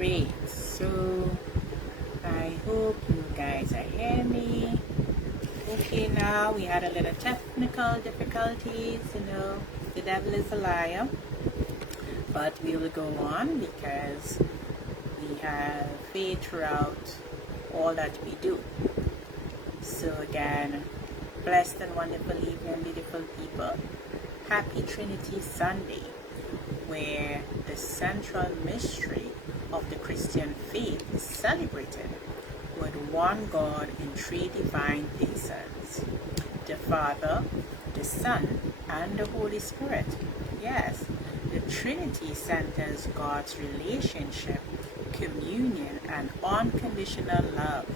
Great. So I hope you guys are hearing me. Okay, now we had a little technical difficulties. The devil is a liar, but we will go on because we have faith throughout all that we do. So again, blessed and wonderful evening, beautiful people. Happy Trinity Sunday, where the central mystery of the Christian faith is celebrated with one God in three divine persons, the Father, the Son, and the Holy Spirit. Yes, the Trinity centers God's relationship, communion, and unconditional love.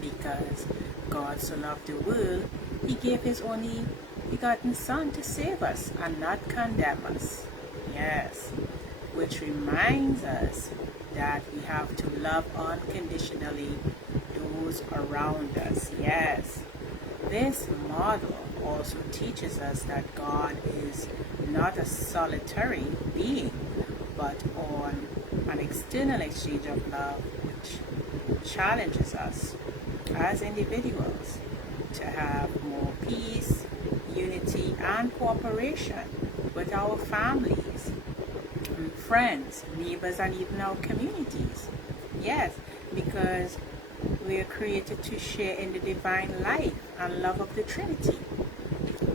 Because God so loved the world, He gave His only begotten Son to save us and not condemn us. Yes, which reminds us that we have to love unconditionally those around us. Yes, this model also teaches us that God is not a solitary being, but on an external exchange of love which challenges us as individuals to have more peace, unity, and cooperation with our families, friends, neighbors, and even our communities. Yes, because we are created to share in the divine life and love of the Trinity.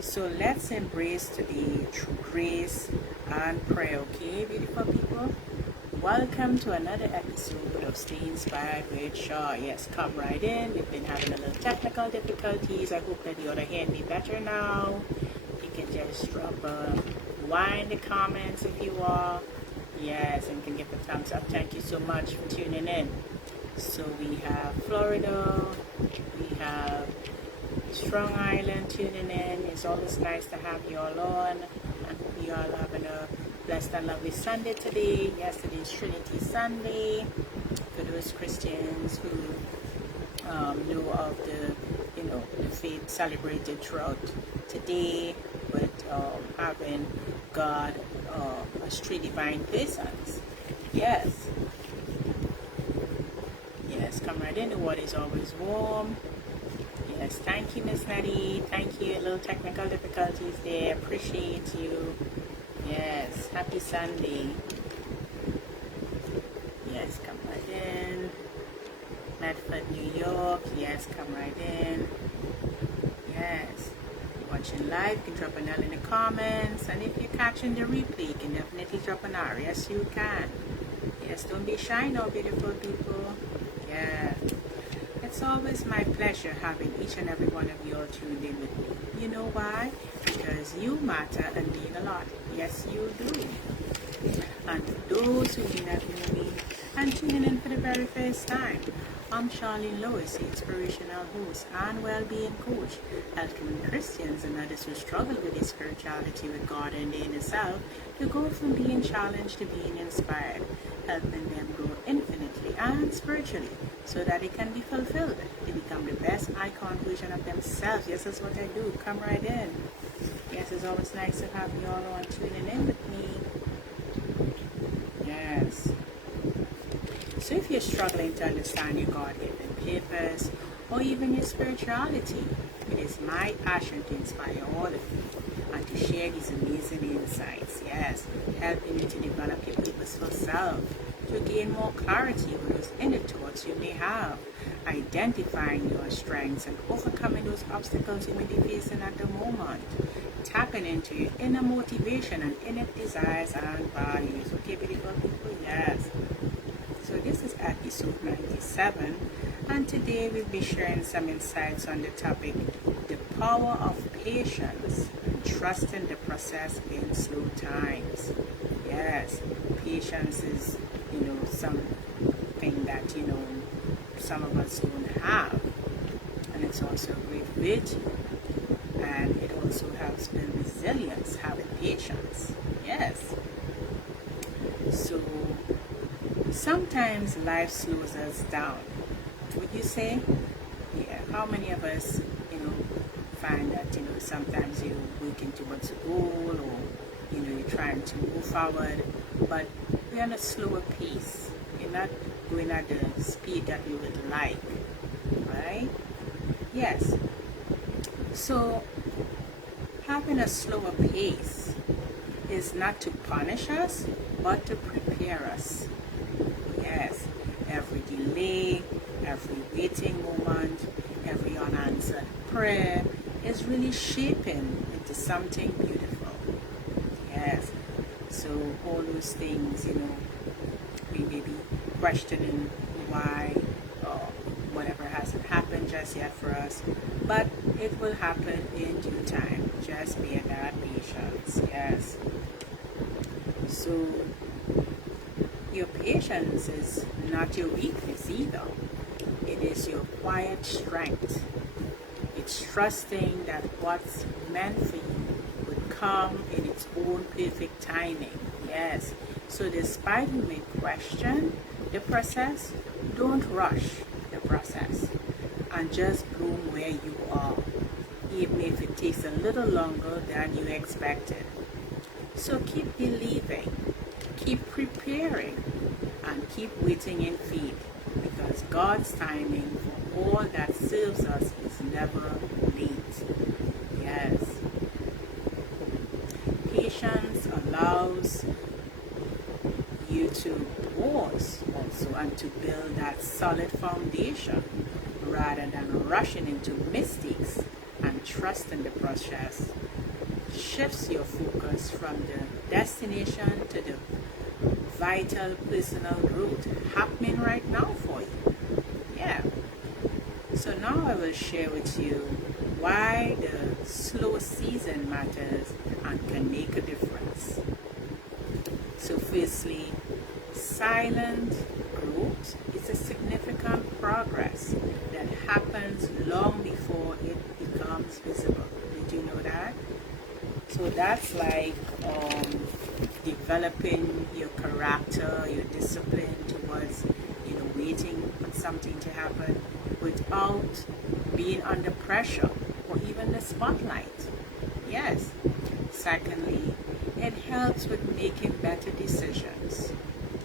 So let's embrace today through grace and prayer, okay, beautiful people? Welcome to another episode of Stay Inspired with Shaw. Yes, come right in. We've been having a little technical difficulties. I hope that you are hearing me better now. You can just drop a Y in the comments if you are. Yes, and you can give a thumbs up. Thank you so much for tuning in. So we have Florida, we have Strong Island tuning in. It's always nice to have you all on, and hope you all having a blessed and lovely Sunday today. Yesterday is Trinity Sunday for those Christians who know of the faith celebrated throughout today with having God as three divine persons. Yes, come right in. The water is always warm. Yes, thank you, Miss Nettie. Thank you. A little technical difficulties there. Appreciate you. Yes, happy Sunday. Yes, come right in. Medford, New York. Yes, come right in. Yes. Watching live, you can drop an L in the comments. And if you're catching the replay, you can definitely drop an R. Yes, you can. Yes, don't be shy now, beautiful people. Yeah. It's always my pleasure having each and every one of you all tuned in with me. You know why? Because you matter and mean a lot. Yes, you do. And for those who may not know me and tuning in for the very first time, I'm Charlene Lewis, the inspirational host and well-being coach, helping Christians and others who struggle with their spirituality with God and their inner self to go from being challenged to being inspired, helping them grow infinitely and spiritually so that they can be fulfilled to become the best icon version of themselves. Yes, that's what I do. Come right in. Yes, it's always nice to have you all on tuning in with me. Yes. So if you're struggling to understand your God-given purpose or even your spirituality, it is my passion to inspire all of you and to share these amazing insights. Yes, helping you to develop your purposeful self, to gain more clarity with those inner thoughts you may have, identifying your strengths and overcoming those obstacles you may be facing at the moment, tapping into your inner motivation and inner desires and values. Okay, beautiful people? Yes. So this is episode 97, and today we'll be sharing some insights on the topic, the power of patience and trusting the process in slow times. Yes, patience is, something that, some of us don't have, and it's also a great virtue, and it also helps build resilience, having patience. Yes. So sometimes life slows us down, would you say? Yeah. How many of us, find that, sometimes you're working towards a goal, or, you're trying to move forward, but we're on a slower pace. You're not going at the speed that you would like, right? Yes. So having a slower pace is not to punish us, but to prepare us. Yes. Every delay, every waiting moment, every unanswered prayer is really shaping into something beautiful. Yes. So all those things, we may be questioning why or whatever hasn't happened just yet for us, but it will happen in due time. Just bear that patience. Yes. So your patience is not your weakness either. It is your quiet strength. It's trusting that what's meant for you would come in its own perfect timing. Yes. So despite you may question the process, don't rush the process and just bloom where you are, even if it takes a little longer than you expected. So keep believing, keep preparing, and keep waiting in faith, because God's timing for all that serves us is never late. Yes. Patience allows you to pause also and to build that solid foundation rather than rushing into mistakes, and trusting the process shifts your focus from the destination to the vital personal growth happening right now for you. Yeah. So now I will share with you why the slow season matters and can make a difference. So firstly, silent growth is a significant progress that happens long before it becomes visible. Did you know that? So that's like developing your character, your discipline towards, waiting on something to happen without being under pressure or even the spotlight. Yes. Secondly, it helps with making better decisions.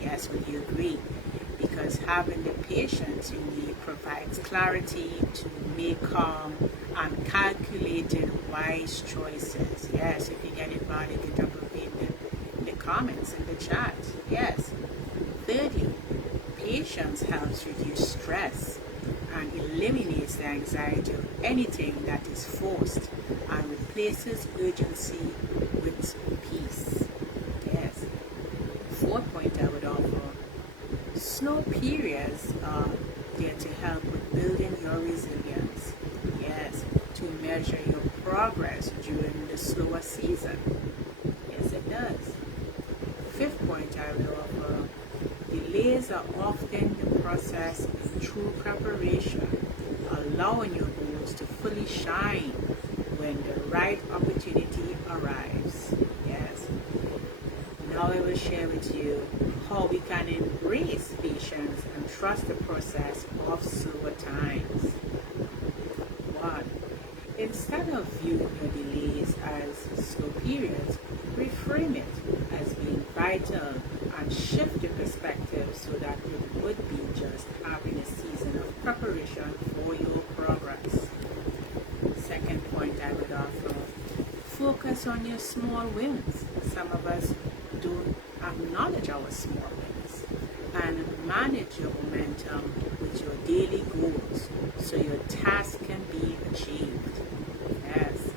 Yes, would you agree? Because having the patience you need provides clarity to make calm and calculated wise choices. Yes, if you get it wrong, you can drop a in the comments, in the chat. Yes. Thirdly, patience helps reduce stress and eliminates the anxiety of anything that is forced and replaces urgency with peace. Yes. Fourth point I would offer, slow periods are there to help with building your resilience. Yes, to measure your progress during the slower season. Yes, it does. Fifth point I would offer, delays are often the process in true preparation, allowing your goals to fully shine when the right opportunity arrives. Yes. Now I will share with you how we can embrace patience and trust the process of slower times. 1. Instead of viewing your delays as slow periods, reframe it as being vital and shift your perspective so that it would be just having a season of preparation for your progress. Second point I would offer, focus on your small wins. Some of us don't acknowledge our small wins, and manage your momentum with your daily goals so your task can be achieved. Yes.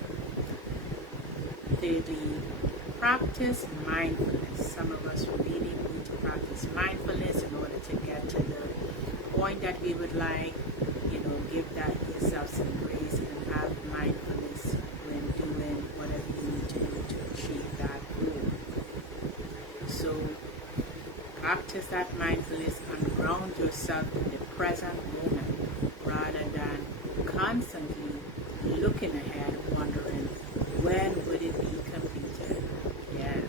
Thirdly, practice mindfulness. Some of us really need to practice mindfulness in order to get to the point that we would like. Give that yourself some grace and have mindfulness when doing whatever you need to do to achieve that goal. So practice that mindfulness and ground yourself in the present moment rather than constantly looking ahead, wondering when would it be completed. Yes.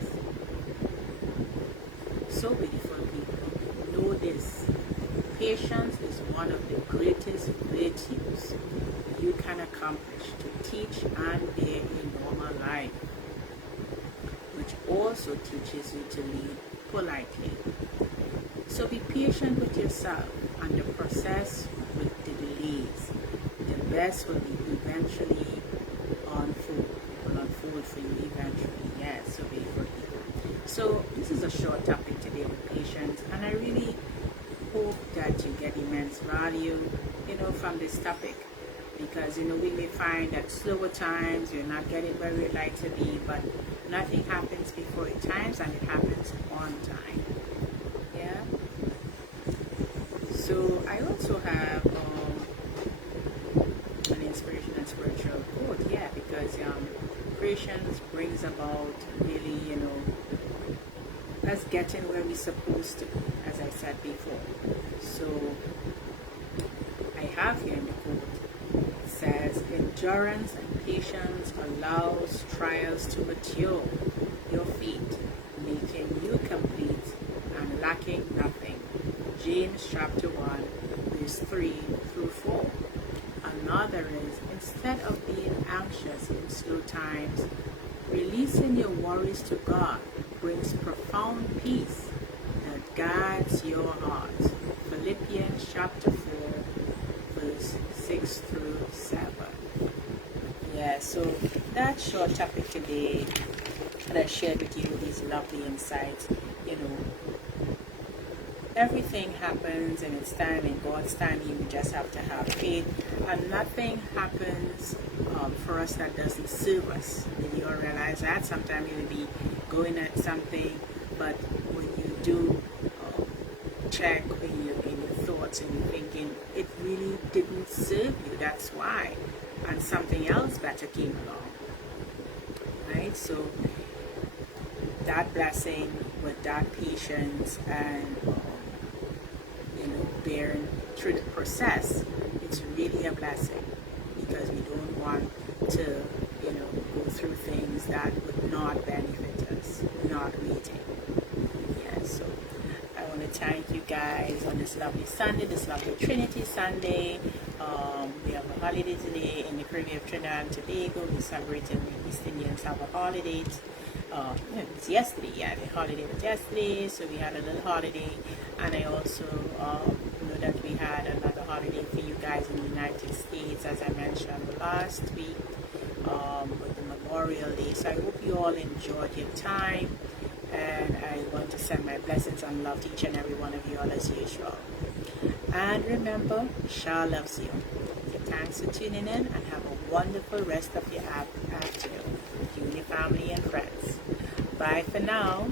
So beautiful people, know this. Patience is one of the greatest virtues you can accomplish to teach and bear a normal life, which also teaches you to lead politely. So be patient with yourself, and the process with the delays. The best will be eventually unfold. It will unfold for you eventually. Yes, so be forgiving. So this is a short topic today with patience, and I really hope that you get immense value, from this topic, because we may find that slower times you're not getting where we'd like to be, but nothing happens before it times, and it happens on time. Yeah. So I also have an inspiration and spiritual quote. Yeah, because patience brings about really, us getting where we're supposed to be, as I said before. So I have here in the quote, it says, endurance and patience allows trials to mature your faith, making you complete and lacking nothing. James chapter 1, verse 3 through 4. Another is, instead of being anxious in slow times, releasing your worries to God brings profound peace that guides your heart. Philippians chapter 4, verse 6 through 7. Yeah, so that short topic today that I shared with you, these lovely insights, everything happens in its time, in God's time. You just have to have faith, and nothing happens for us that doesn't serve us. Did you all realize that? Sometimes you'll be going at something, but when you do check in your thoughts and your thinking, it really didn't serve you. That's why, and something else better came along, right? So that blessing with that patience and bearing through the process, it's really a blessing, because we don't want to go through things that would not benefit us, not waiting. Yeah, so I want to thank you guys on this lovely Sunday, this lovely Trinity Sunday. We have a holiday today in the Caribbean of Trinidad and Tobago. We celebrated the East Indians have a holiday. It was yesterday, yeah, the holiday was yesterday, so we had a little holiday. And I also know that we had another holiday for you guys in the United States, as I mentioned last week, with the Memorial Day. So I hope you all enjoyed your time, and I want to send my blessings and love to each and every one of you all as usual. And remember, Shah loves you. So thanks for tuning in, and have a wonderful rest of your afternoon with you and your family and friends. Bye for now.